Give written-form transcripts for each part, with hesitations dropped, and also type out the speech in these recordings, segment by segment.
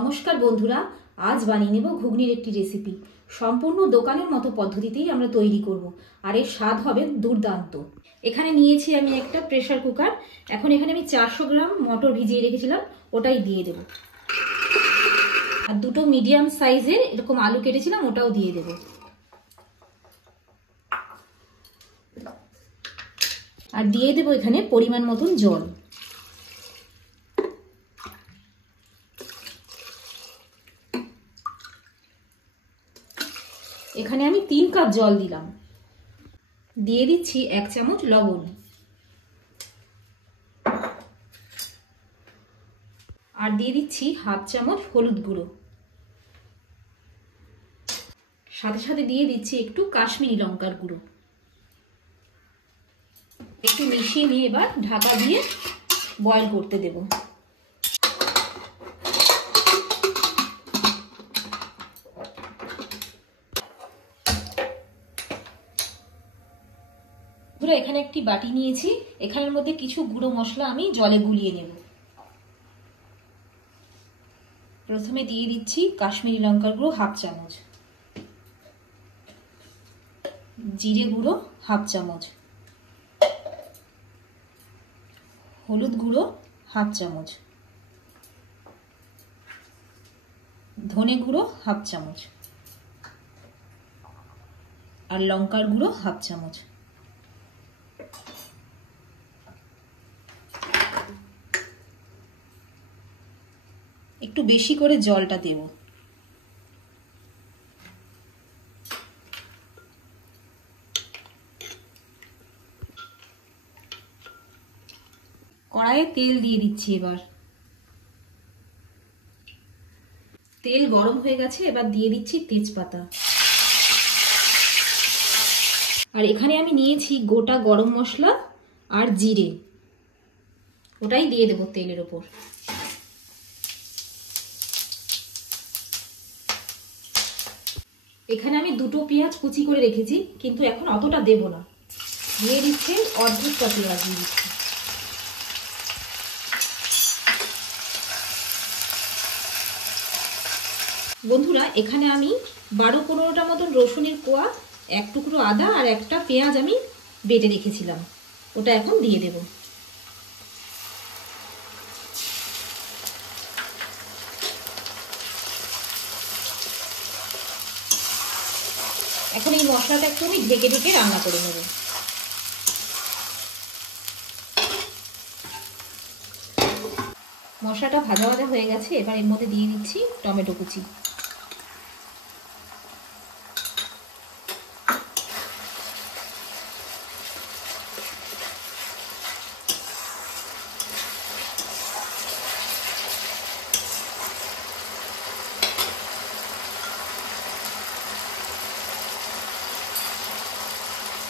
নমস্কার বন্ধুরা, আজ বানিয়ে নেব ঘুগনির একটি রেসিপি। সম্পূর্ণ দোকানের মতো পদ্ধতিতেই আমরা তৈরি করব, আর এর স্বাদ হবে দুর্দান্ত। এখানে নিয়েছি আমি একটা প্রেসার কুকার। এখন এখানে আমি 400 গ্রাম মটর ভিজিয়ে রেখেছিলাম, ওটাই দিয়ে দেব। আর দুটো মিডিয়াম সাইজের এরকম আলু কেটেছিলাম, ওটাও দিয়ে দেব। আর দিয়ে দেব এখানে পরিমাণ মতন জল। এখানে আমি 3 কাপ জল দিলাম। দিয়ে দিচ্ছি 1 চামচ লবণ, আর দিয়ে দিচ্ছি হাফ চামচ হলুদ গুঁড়ো। সাথে সাথে দিয়ে দিচ্ছি একটু কাশ্মীরি লঙ্কার গুঁড়ো। একটু মিশিয়ে নিয়ে এবার ঢাকা দিয়ে বয়েল করতে দেব। এখানে একটি বাটি নিয়েছি, এখানের মধ্যে কিছু গুঁড়ো মশলা আমি জলে গুলিয়ে নেব। প্রথমে দিয়ে দিচ্ছি কাশ্মীরি লঙ্কার গুঁড়ো হাফ চামচ, জিরে গুঁড়ো হাফ চামচ, হলুদ গুঁড়ো হাফ চামচ, ধনে গুঁড়ো হাফ চামচ, আর লঙ্কার গুঁড়ো হাফ চামচ। একটু বেশি করে জলটা দেব। কড়াইয়ে তেল দিয়ে দিচ্ছি। এবার তেল গরম হয়ে গেছে, এবার দিয়ে দিচ্ছি তেজপাতা। আর এখানে আমি নিয়েছি গোটা গরম মশলা আর জিরে, ওটাই দিয়ে দেব তেলের ওপর। এখানে আমি দুটো পেঁয়াজ কুচি করে রেখেছি, কিন্তু এখন অতটা দেব না। দিয়ে দিচ্ছি অর্ধেকটা পেঁয়াজ দিয়ে দিচ্ছি। বন্ধুরা, এখানে আমি 12-15টা মতন রসুনের কোয়া, 1 টুকরো আদা আর একটা পেঁয়াজ আমি বেটে রেখেছিলাম, ওটা এখন দিয়ে দেব। এখন এই মশলাটা একটু আমি ঢেকে ঢেকে রান্না করে নেব। মশলাটা ভাজা ভাজা হয়ে গেছে, এবার এর মধ্যে দিয়ে দিচ্ছি টমেটো কুচি।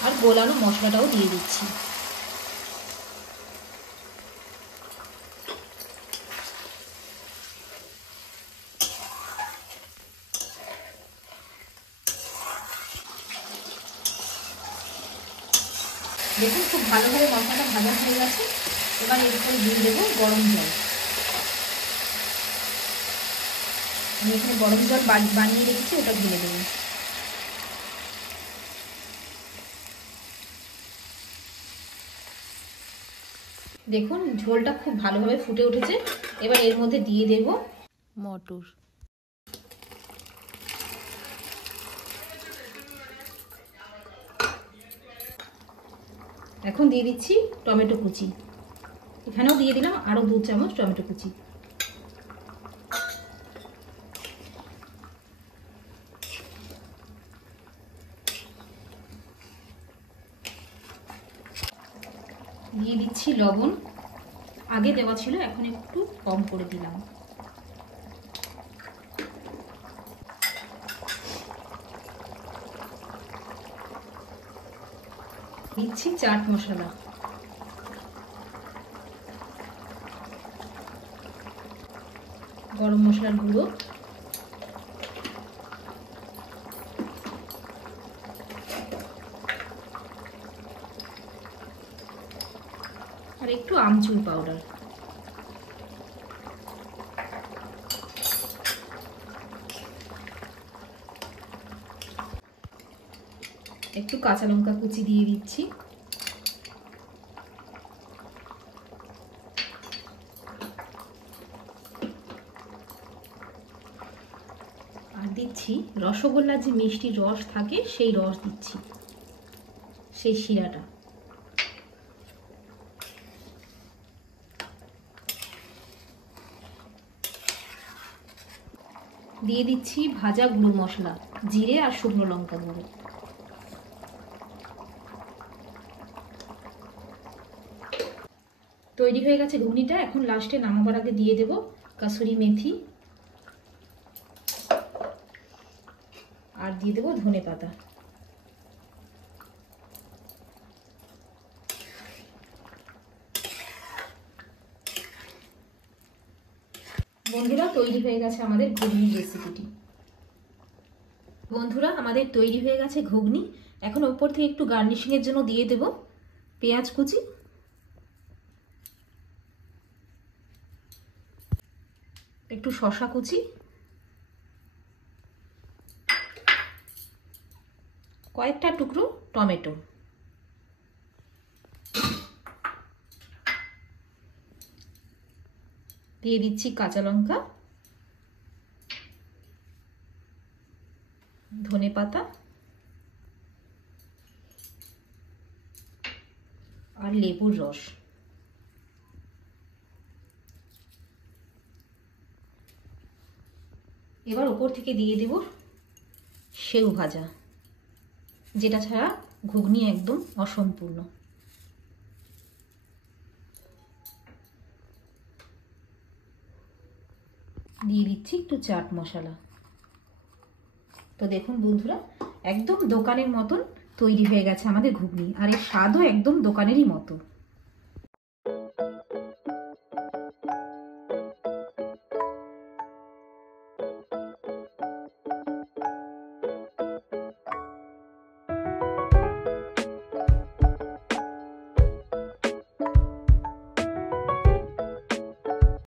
আর গোলানো মশলাটাও দিয়ে দিচ্ছি। দেখুন, খুব ভালোভাবে মশলাটা ভাজা হয়ে গেছে। এবার এর উপরে দিয়ে দেবো গরম জল। আমি এখানে গরম জল বানিয়ে রেখেছি, ওটা ঢেলে দেবো। দেখুন, ঝোলটা খুব ভালোভাবে ফুটে উঠেছে। এবার এর মধ্যে দিয়ে দেব মটর। এখন দিয়ে দিচ্ছি টমেটো কুচি। এখানেও দিয়ে দিলাম আরো 2 চামচ টমেটো কুচি। দিয়ে দিচ্ছি লবণ। আগে দেওয়া ছিল, এখন একটু কম করে দিলাম। দিচ্ছি চাট মশলা, গরম মশলার গুঁড়ো, আর একটু আমচুর পাউডার। একটু কাঁচা লঙ্কা কুচি দিয়ে দিচ্ছি, আর দিচ্ছি রসগোল্লার যে মিষ্টি রস থাকে সেই রস দিচ্ছি, সেই শিরাটা। দিয়ে দিচ্ছি ভাজা গুঁড়ো মশলা, জিরে আর শুকনো লঙ্কা গুঁড়ো। তৈরি হয়ে গেছে ঘুগনিটা। এখন লাস্টে নামাবার আগে দিয়ে দেব কাসুরি মেথি আর দিয়ে দেব ধনেপাতা। বন্ধুরা তৈরি হয়ে গেছে আমাদের ঘুগনির রেসিপিটি। বন্ধুরা আমাদের তৈরি হয়ে গেছে ঘুগনি। এখন ওপর থেকে একটু গার্নিশিং এর জন্য দিয়ে দেব পেঁয়াজ কুচি, একটু শসা কুচি, কয়েকটা টুকরো টমেটো, দিয়ে দিচ্ছি কাঁচা লঙ্কা, ধনেপাতা আর লেবুর রস। এবার ওপর থেকে দিয়ে দেব সেউ ভাজা, যেটা ছাড়া ঘুগনি একদম অসম্পূর্ণ। দিয়ে দিচ্ছি একটু চাট মশলা। তো দেখুন বন্ধুরা, একদম দোকানের মতন তৈরি হয়ে গেছে আমাদের ঘুগনি, আর এর স্বাদও একদম দোকানেরই মতো।